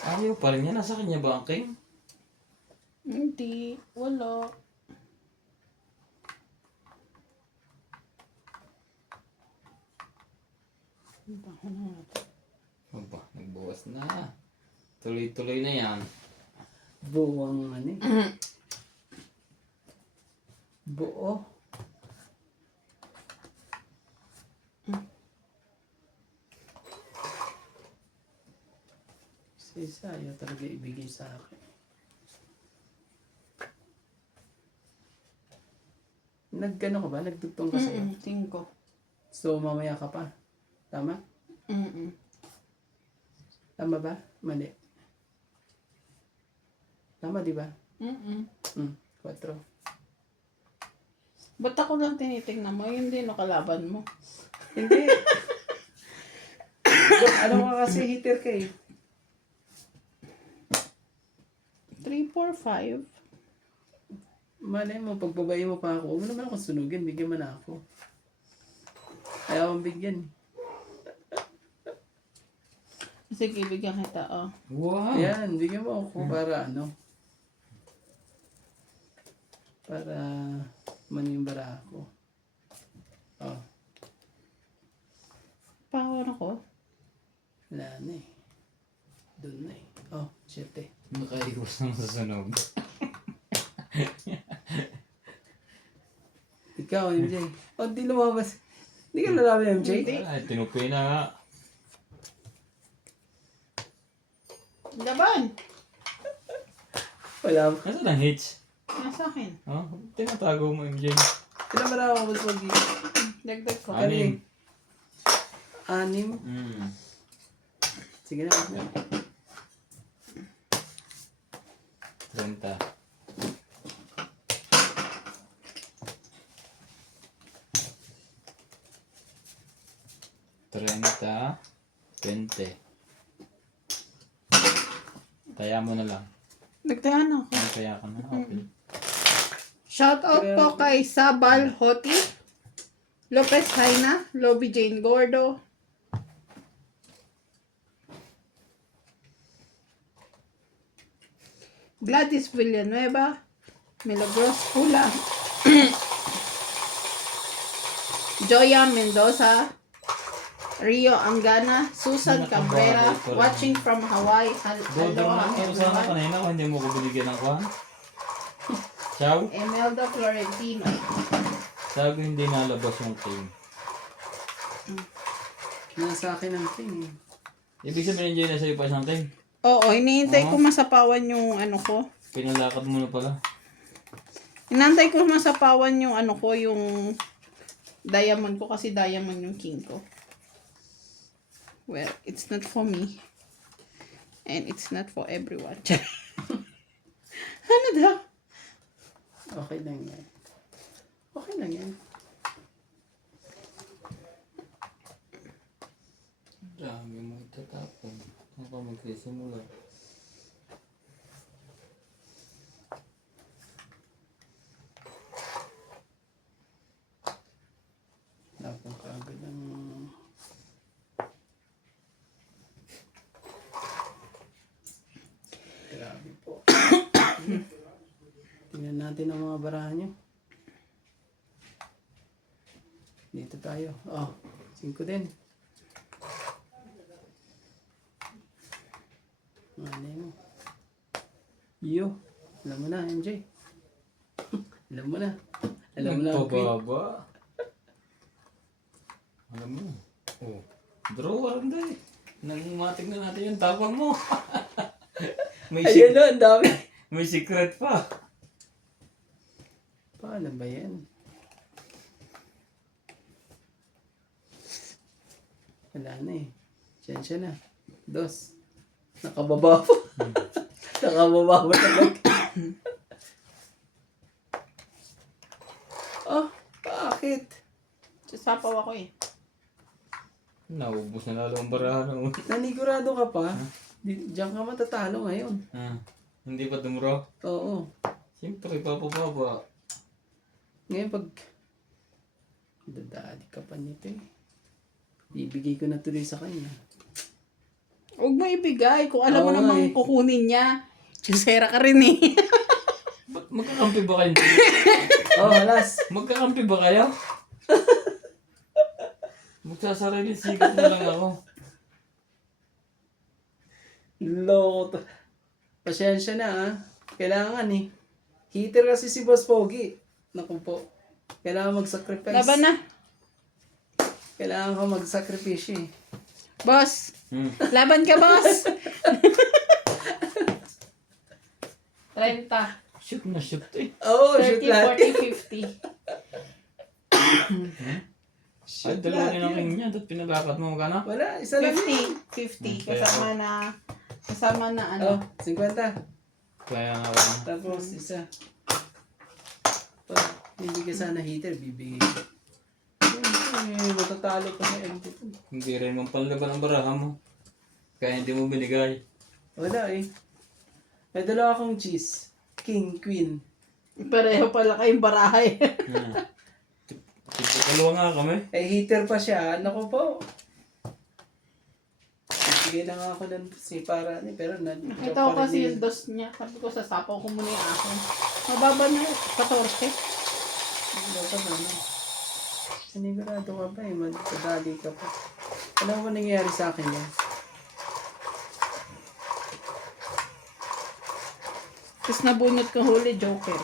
Ayaw pa rin yan. Nasa kanya ba ang King? Hindi. Wala. Aba, nagbuwas na. Tuloy-tuloy na yan. Buwang ano eh. Buo. Si isa ayaw talaga ibigay sa akin. Naggano ka ba? Nagdugtong ka sa'yo? Tingin ko. So mamaya ka pa. Tama? Tama ba? Mali. Tama di ba? 4. Ba't ako lang tinitingnan mo? Yun din, no, kalaban mo. Hindi. Ano ka kasi hitter ka eh? 3, 4, 5. Malay mo, pagbabae mo pa ako, huwag mo naman akong sunugin, bigyan mo na ako. Ayaw akong bigyan. Sige, bigyan kita, oh. Wow! Ayan, bigyan mo ako para ano? Para manimbara ako. Oh, Power ako. wala na eh. Doon na eh. Oh, 7. Nakaiwas ng susunog. Ikaw, MJ. Oh, di lumabas. Hindi ka lalaban, MJ? Ay, tinupi na nga. Laban! Wala. Nasaan ang hitch? Nasa akin. Oh, tinatago mo MJ. Pinamara ako mas mag Dagdag ko. Anim. 6. Mm. Sige na. 30. Trenta, 20. Kaya mo na lang. Dagdagan ako. Kaya ka na. Okay. Shout out po kay Sabal Hoti, Lopez Haina, Lobby Jane Gordo, Gladys Villanueva, Milagros Pula, Joya Mendoza, Rio Angana, Susan Cabrera, watching from Hawaii. Golden Aloha man, ano sana everyone. kanina kung hindi mo ko binigyan ng kwan? Ciao? Emelda Florentino. Sabi hindi nalabas yung team. Nasa akin ang thing eh. Ibig sabihin dyan nasa iyo pa isang team. Oo, iniintay ko masapawan yung ano ko. Pinalakad mo na pala. Inantay ko masapawan yung ano ko, yung diamond ko kasi diamond yung king ko. Well, it's not for me. And it's not for everyone. Ano daw? Okay lang yan. Okay lang yan. Dami mo itatapon. Ano pa magsisimula? Lapang kaagad ng... Grabe po. Tingnan natin ang mga barahan nyo. Dito tayo. Oh, 5 din. Malay mo. Yo, alam mo na, MJ. Alam mo na. Alam mo na ang queen. Nagpababa. Alam mo. Oh. Draw, Arday. Nangumatig na natin yung tapang mo. may, Ayun na, ang dami. may secret pa. Paano ba yan? Wala na eh. Sensya na. Dos. Nakababa po. Nakababa po talaga. Oh, bakit? Sasapaw ako eh. Naubos na lalo ang barahan. Nanigurado ka pa? Diyan ka matatalo ngayon. Hindi pa dumuro. Oo. Siyempre, papababa. Ngayon pag dadali ka pa nito eh. Bibigay ko na tuloy sa kanya. Huwag mo ibigay. Kung alam mo Oo, namang eh. kukunin niya. Chisera ka rin eh. Ba't magkakampi ba kayo? Oh, halas. Magkakampi ba kayo? Magsasarili sigat mo lang ako. Loko to. Pasensya na ah. Kailangan eh. Heater kasi si Boss Pogi. Naku po. Kailangan mag-sacrifice. Laban na. Kailangan ko mag-sacrifice eh. Boss. Laban ka, boss. 30. Shoot na shoot eh. Oo, oh, shoot 30, lahat. 40, 50. Ay, dalawa din ang king niya. Dapat pinalakad mo magana. Wala, isa lang. 50. 50. Kasama na Oh, ano. 50. Kaya nga ako. Tapos isa. Pag hindi ka sana heater, bibigay ko. Matatalo pa na MP2. Hindi rin mong panlaban ang baraha mo. Kaya hindi mo binigay. Wala eh. May dalawa akong cheese. King, queen. Pareho pala kayong barahay. Dalawa nga kami. Eh, heater pa siya. Naku po. Bibigay na nga ako ng si para ni pero na. Nakita ko kasi yung dos niya. Sabi ko, sasapaw ko muna yung akin. Mababa na 14. Dapat ano. Sinigurado ka ba eh. Magdadali ka pa. Alam mo ba nangyayari sa akin yan? Tapos nabunot ko huli, Joker.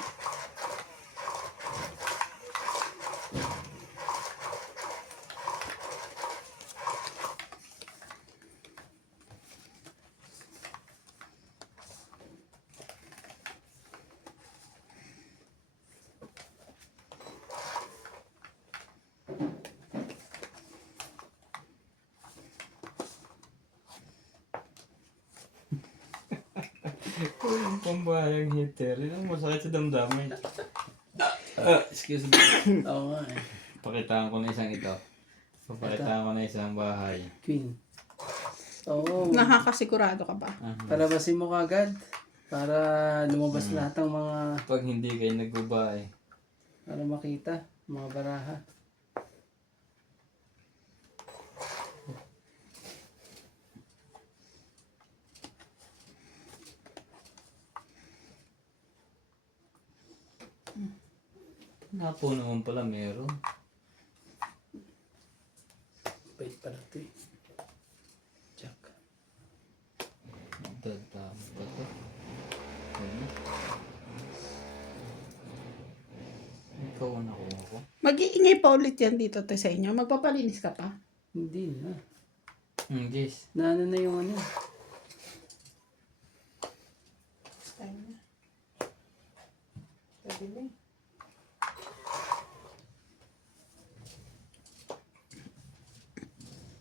Yung pambayang heater. Yun ang masakit sa damdamin. Excuse me. Oo nga eh. Pakitaan ko na isang ito. Papakitaan ko na isang bahay. Queen. Oo. Nakakasigurado ka ba? Palabasin mo kagad. Para lumabas lahat ng mga Pag hindi kayo nagbabae. para makita. Mga baraha. Napo naman pala meron. Wait pala ito eh. Check. Dadami pa to. Ano? Ikaw ang nakuha ko. Mag-iingay pa ulit yan dito te sa inyo. Magpapalinis ka pa. Hindi na. Yes. Naano na yung ano. Time na. Pwede na eh.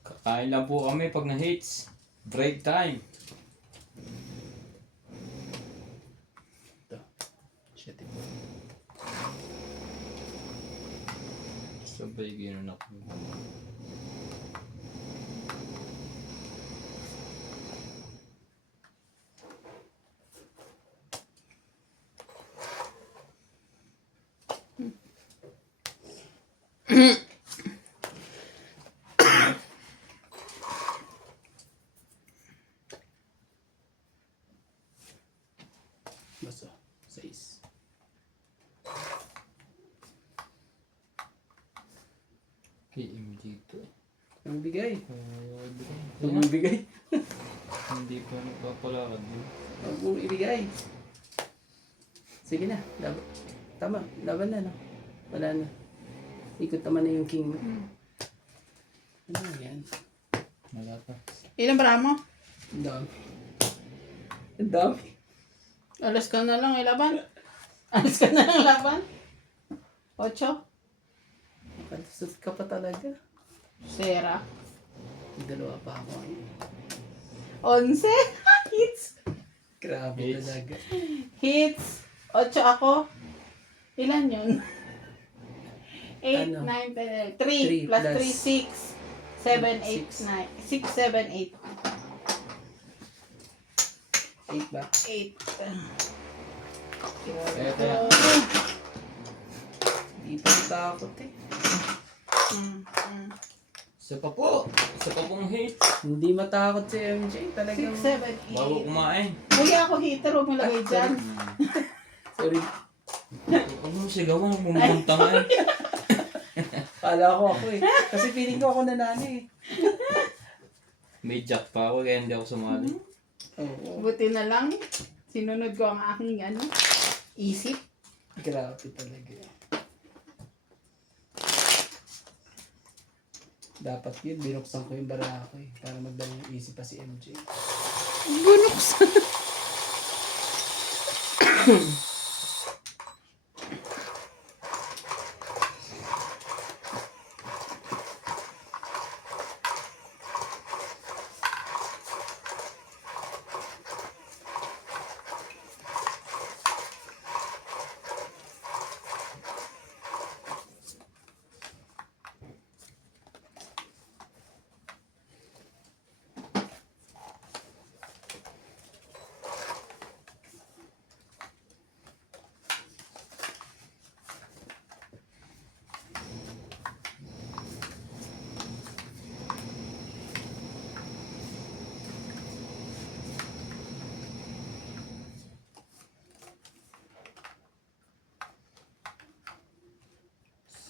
Kakain lang po kami pag na-hits. Break time. Ito. Shit. Sabay gano'n ako. Basta. 6. KMG to. Ang bigay. Hindi Huwag mong ibigay. pa nagpapalakad yun. Huwag mong ibigay. Sige na. Tama, laban na, no? Wala na. Ikot naman na yung king mo. Ano yan? Wala pa. Ilan para mo? Ang dami. Ang dami. Alas ka na lang ilaban. Alas ka na lang laban. 8. Makalusot ka pa talaga. Sera. May dalawa pa ako. 11. Hits. Grabe Hits. talaga. Hits. 8 ako. Ilan yun? 8, Ano? 9, 10, 3 Three plus plus 3, 6, 7, 8, 9. 6, 7, 8. 8 ba? 8. Kaya. Hindi pa natakot eh. Isa pa po. Isa pa pong hit. Hindi matakot si MJ. 6, Talagang... 7, 8. Bago kumain. Kaya ako hater, huwag mo lagay dyan. Sorry. Huwag mo sigawan. Huwag mo mamunta nga eh. Kala ko ako eh. Kasi feeling ko ako nanalo eh. May jack pa ako kaya hindi ako sumali. Oo. Buti na lang, sinunod ko ang aking isip. Grabe talaga. Dapat yun, binuksan ko yung bara ko eh. Para magdala ng isip pa si MJ. Bunuksan.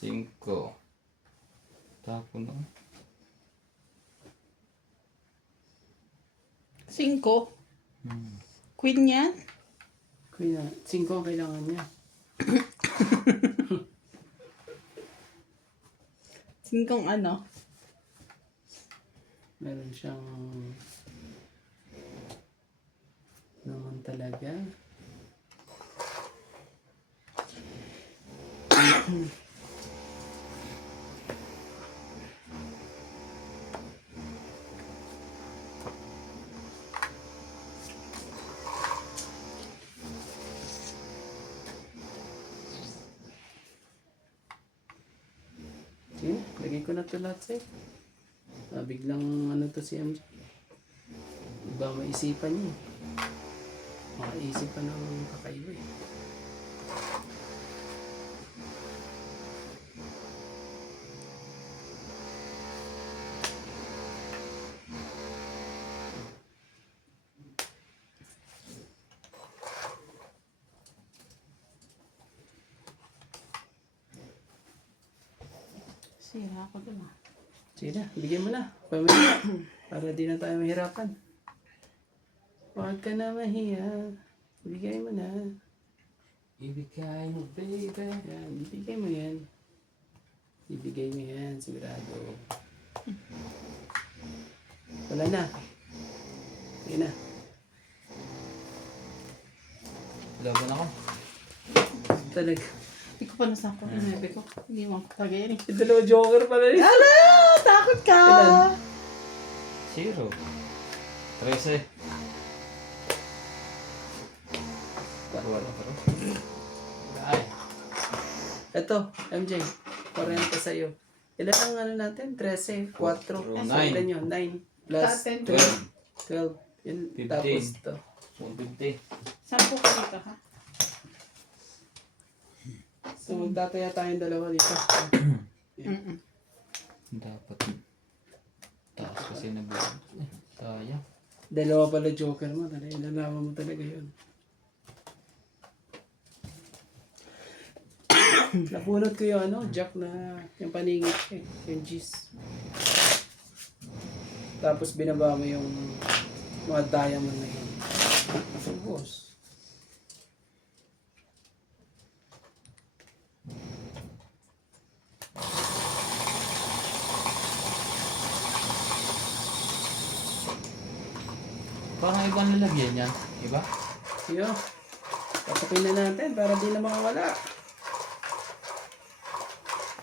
Cinco. Tapo na. 5. Queen yan? Kuya, 5 ang kailangan niya. 5 ano? Meron siyang... naman talaga. Sige, lagay ko na ito lahat sa'yo. Biglang ano to si MJ. Iba maisipan niya. Makaisip pa ng kakaiba eh. Sira ako dun. Sige na, bigyan mo na. Pamilya. Para di na tayo mahirapan. Huwag ka na mahiya. Bigay mo na. Ibigay mo, baby. Yan, ibigay mo yan. Ibigay mo yan, sigurado. Wala na. Sige na. Laban ako. Talaga. Hindi ko pa nasako. Inabi ko. Hindi mo ako tagayin. Yung dalawa joker pala rin. Ala! Takot ka! Ilan? 0. 13. Wala pa rin. Ay. Ito, MJ. 40 sa'yo. Ilan ang ano natin? 13, 4. So, Nine. ilan yun? 9 plus 10. 12. Yun, 15. tapos to. 150. 10 ka dito ha? So, magtataya tayong dalawa dito. Mm-mm. Dapat. Taas kasi na buwan. Sayang. Dalawa pala joker mo. Ilalaman mo talaga yun. Napulot ko yung ano, jack na yung paningit eh. Yung G's. Tapos binaba mo yung mga diamond na yun. Boss. parang ibang lalagyan yan. Iba? Yo. Patukin na natin para di na makawala.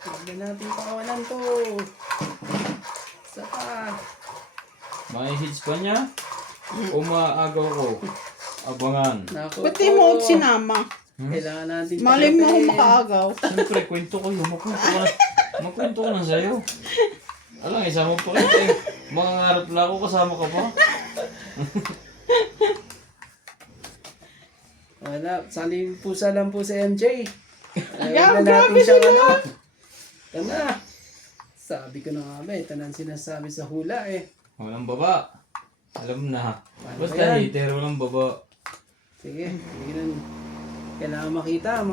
Huwag na natin pakawalan to. Isa pa. May hits pa niya? O maagaw ko? Abangan. Naku Ba't di mo ako sinama? Kailangan natin Malay mo ako patukin. makaagaw. Siyempre, kwento ko yun. Makwento ko na sa'yo. Alang, isama pa kita eh. Mangangarap na ako, kasama ka pa. Wala, saling pusa lang po si MJ. Yeah, Huwag na grabe natin siyang sila. Tama. Sabi ko na nga ba ito na ang sinasabi sa hula eh. Walang baba. Alam na. Ano Basta ba yan? hater, walang baba. Sige, bigyan. Kailangan makita ang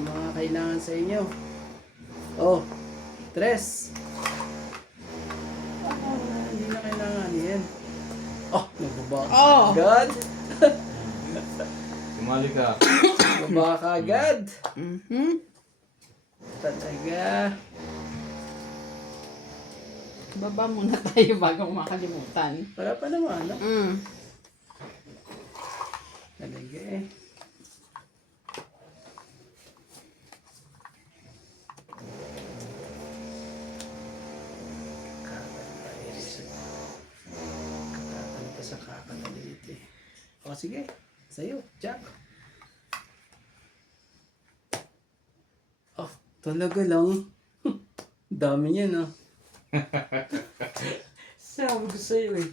mga kailangan sa inyo. Oh, 3. Hindi na kailangan yan. Oh, nagbaba ka Oh. agad. Sumali ka. Nagbaba ka agad. Mhm. Talaga. Baba muna tayo bago makalimutan. Wala pa naman, no? Talaga eh. Kakatalo pa sa kakatalit eh. O sige, sa'yo, Jack. Oh, talaga lang. Dami niya, no? Sabi ko sa'yo eh.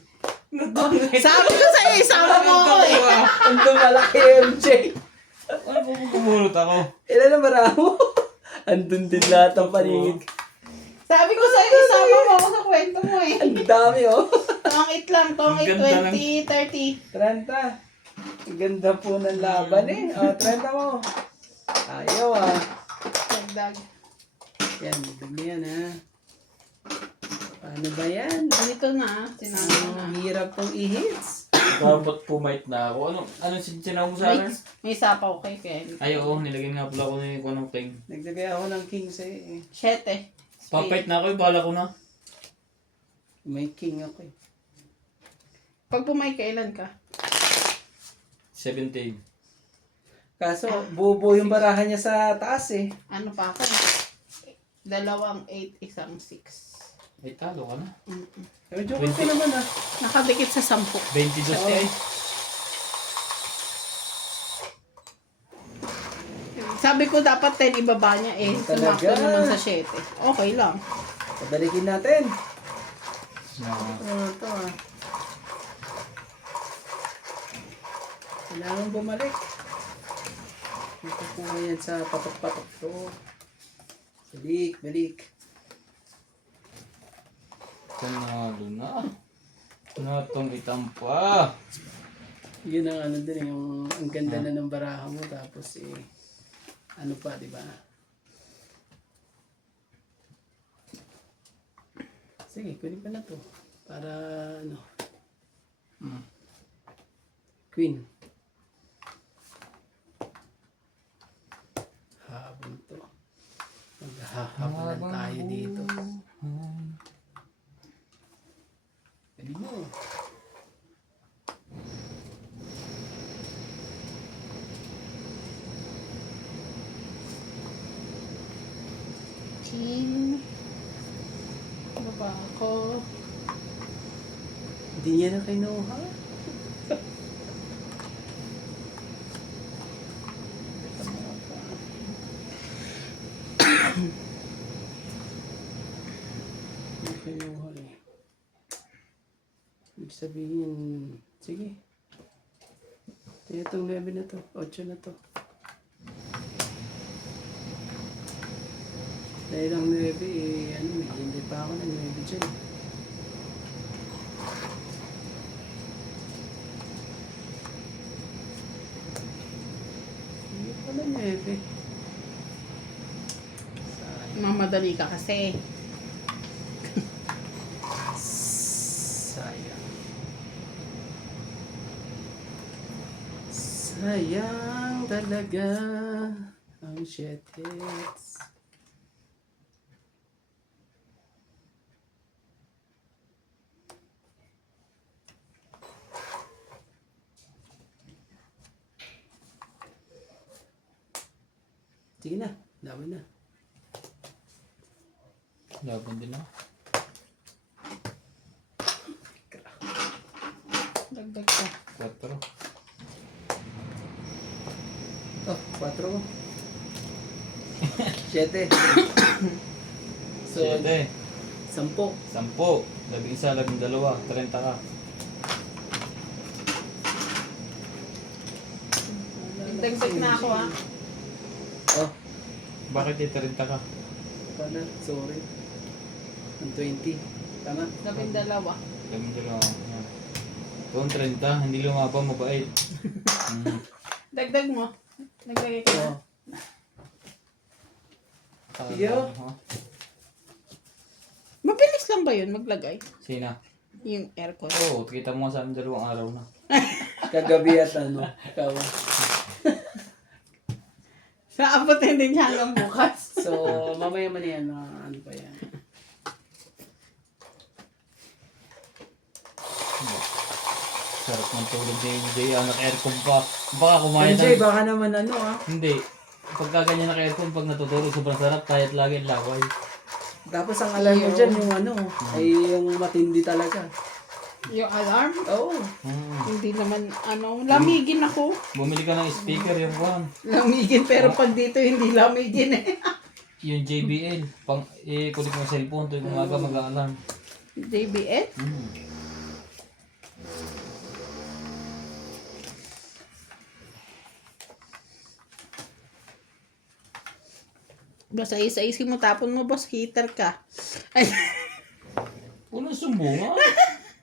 Sabi ko sa'yo, isama mo ako eh. Ang malaki MJ. Ano po kung kumulot ako? Ilan na maramo? Andun din lahat ang paningin. Sabi ko sa'yo, isama mo ako sa kwento mo eh. Ang dami, oh. Tongit lang, tongit Ang ganda 20, 30. 30. Ang ganda po ng laban eh. O, 30 mo. Ayaw ah. Dagdag. Yan, dagdag mo yan ha. Paano ba yan? Dito na, sinama ko na. Ang hirap pong i-hits. Dapat pumight na ako. Ano sinaw mo sa akin? May sapaw kay Ken. Ay, oo. Nilagyan nga pala ko ng king. Nagdagay ako ng king sa'yo eh. 7. Papait na ako eh. Bala ko na. May king ako eh. Pag pumay, kailan ka? 17. Kaso, buo yung barahan niya sa taas eh. Ano pa ako? 2, 8, 1, 6. Ay, talo ka na. Medyo okay naman ah. Nakadikit sa 10. 22 eh. Sabi ko dapat 10 ibaba niya eh. Talaga? Sumakto naman sa 7. Okay lang. Pabalikin natin. Na, Ano to ah. Kailangan bumalik. Ito po yan sa patok-patok to. Balik. Tanalo na. Natong itampa. Yun ang ano din, yung ang ganda na ng baraha mo tapos eh ano pa, di ba? Sige, kunin pa na to para ano. Queen. Habang to. Maghahabalan tayo dito. Pwede mo. Team. Baba ako. Hindi niya na kinuha. Hindi kinuha eh. Ibig sabihin, sige. Ito itong 9 na to, 8 na to. Dahil ang 9 eh, ano, hindi pa ako ng 9 dyan. Hindi pala 9. Mamadali ka kasi. Sayang. Sayang talaga ang 7 hits. Sige na, laban na. Laban din ako. Dagdag ko. 4. Oh, 4 mo. 7. So, 7. 10. 10. 11, 12. 30 ka. Dagdag na ako ah. Oh, Bakit 30 ka? paano? Sorry. Ang 20. Tama? 12. 11, 12. Kung 30, hindi lumaba, mabait. Dagdag mo. Naglagay ko na. Oh. Yo. Mabilis lang ba yun maglagay? Sina? Yung aircon. Oo, kita mo sa amin 2 araw na. Kagabi at ano, ikaw. Sa abutin din niya hanggang bukas. So, mamaya man yan, mga ano pa yan. Sarap ng tulog ni MJ, anak aircon pa. Baka kumain MJ, ng... baka naman ano ah. Hindi. Pagka ganyan na aircon, pag natutulog, sobrang sarap, kahit lagi ang laway. Tapos ang alam mo dyan, yung ano, ay yung matindi talaga. Yung alarm? Oo. Hindi naman, lamigin ako. Bumili ka ng speaker, yung one. Lamigin, pero pag dito hindi lamigin eh. Yung JBL. Kulit mo cellphone, tuwing umaga mag-aalarm. JBL? Basta isa-isin mo, tapon mo, boss, heater ka. Ay, Unang sumbunga.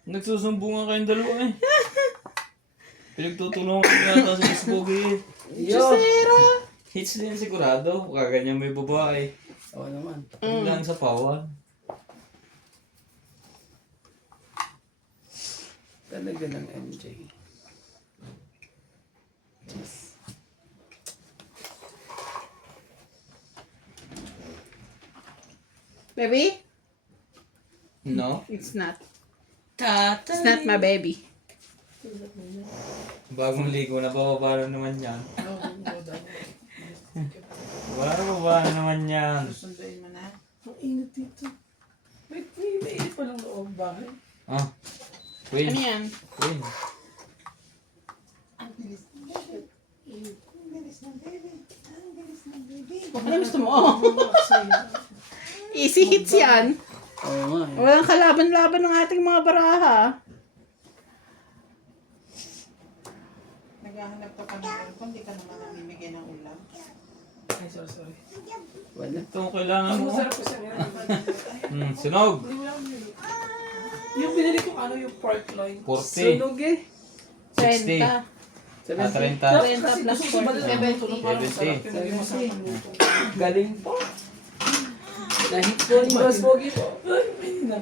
Nagsusumbungan kayong dalawa eh. Pinagtutulungan ko yata sa Miss Pogi. Yo! Hits din sigurado. Kaganyan may babae. Oo naman. Lang sa pawan. Talaga lang MJ. baby? No? It's not. It's not my baby. Bagong ligo na bababa na naman yan. Bababa na naman yan. Sunduin mo na. Ang init dito. May init pa lang loob bahay. Ah. Queen. Ano yan? Queen. Ano gusto mo? Easy hits yan. Oo nga eh. Walang kalaban-laban ng ating mga baraha. Naghahanap ka pa ng aircon, di ka naman namimigay ng ulam. Ay, sorry. Wala. Ito ang kailangan mo. Masarap ko siya ngayon. Sunog. Yung binili ko yung pork loin. 40. Sunog eh. 60. 30. 30. 30 plus 40. 70. Galing po. Nahit po ni Boss Pogi po. Ay, may na.